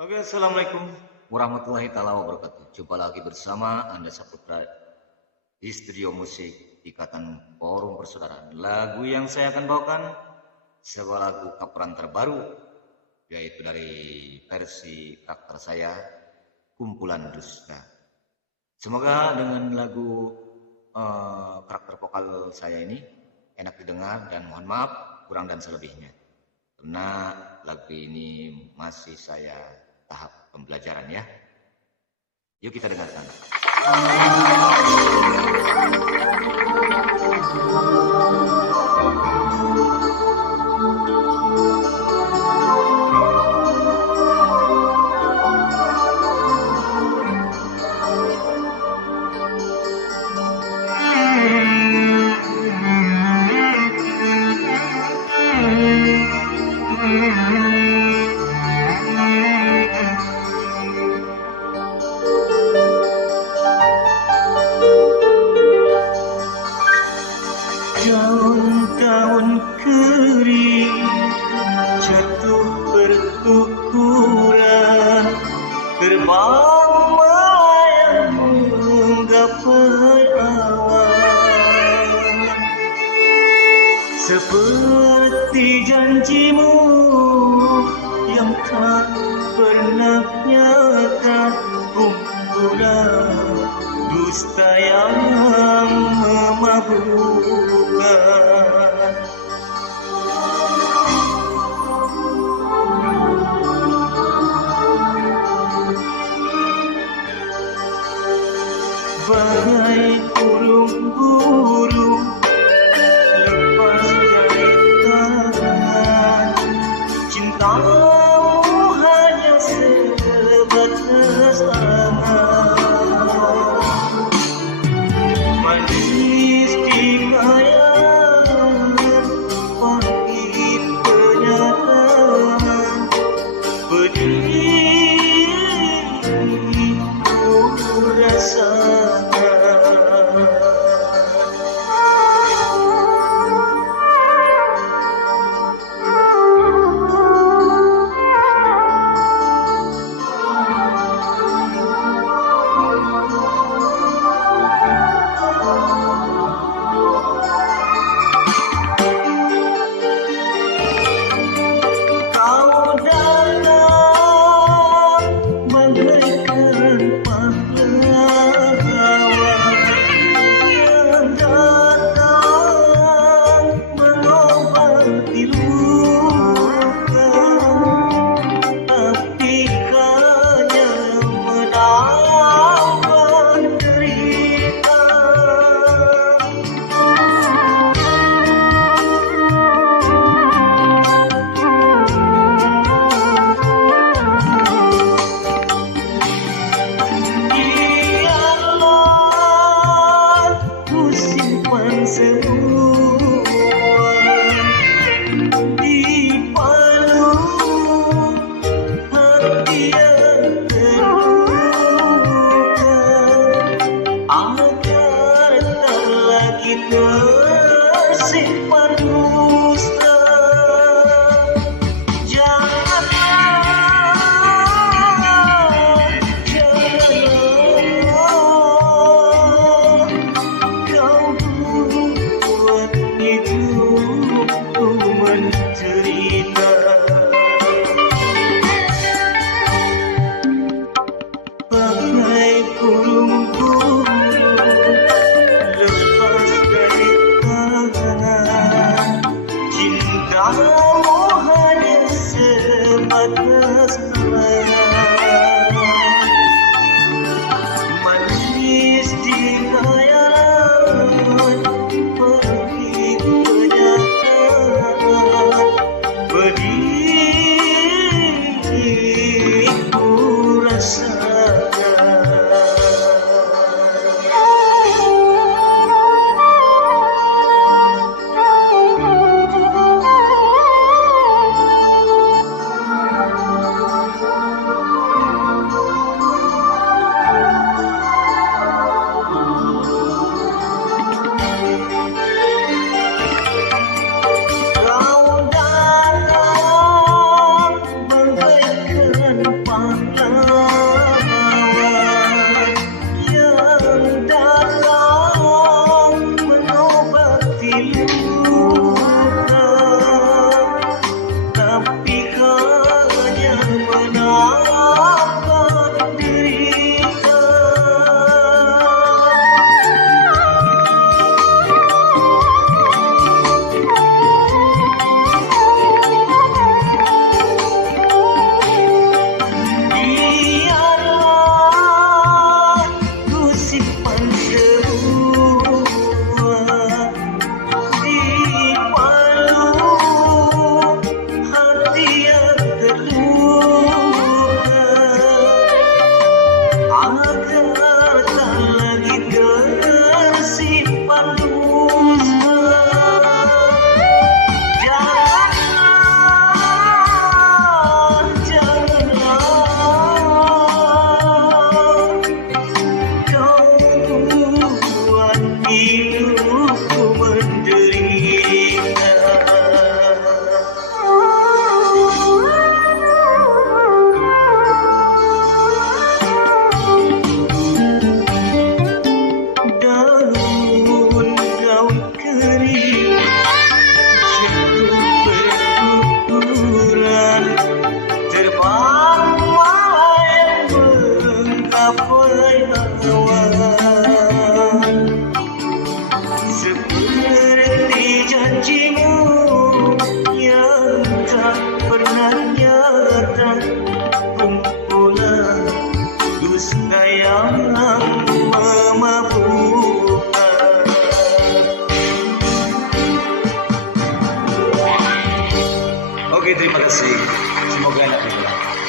Oke, assalamualaikum warahmatullahi taala wabarakatuh. Jumpa lagi bersama Anda Saputra di studio musik Ikatan Forum Persaudaraan. Lagu yang saya akan bawakan sebuah lagu coveran terbaru, yaitu dari versi karakter saya, Kumpulan Dusta. Semoga dengan lagu karakter vokal saya ini enak didengar, dan mohon maaf kurang dan selebihnya. Karena lagu ini masih saya tahap pembelajaran ya. Yuk kita dengarkan. Daun-daun kering jatuh berguguran, terbang melayang menggapai awan. Seperti janjimu yang tak pernah nyata, kumpulan dusta yang memabukkan. Bagai burung-burung lepas dari tangan, cintamu hanya sebatas angan. Manis di kayan, pahit kenyataan, pedih ku rasakan. Tersimpan dusta, janganlah kau buat hidupku mencerita. Bagai burung-burung cintamu hanya sebatas angan. Manis di khayalan, pahit kenyataan, pedih ku rasakan. Oke, terima kasih. Semoga enak dibilang.